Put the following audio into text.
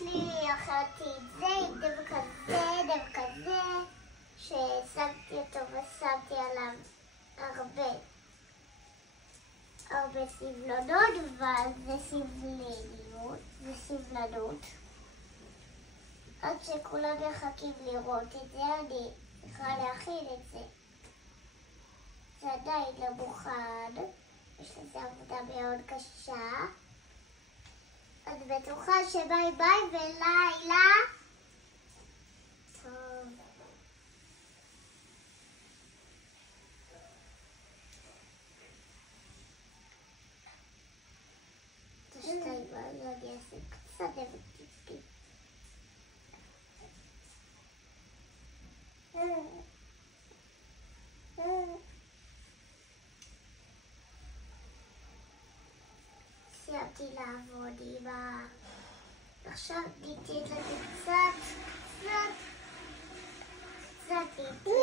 לי אכלתי את זה עם דב כזה, ששמתי אותו ושמתי עליו הרבה סבלנות, אבל זה סבלנות. עד שכולם מחכים לראות את זה, אני צריכה להכין את זה. זה עדיין לא מוכן, יש לזה עבודה מאוד קשה. אני בטוחה שביי ביי ולילה טוב. תשתיים, אני אעשה קצת דבקצקי. סיימתי לעבוד עם עכשיו ניתן לזה קצת איתי.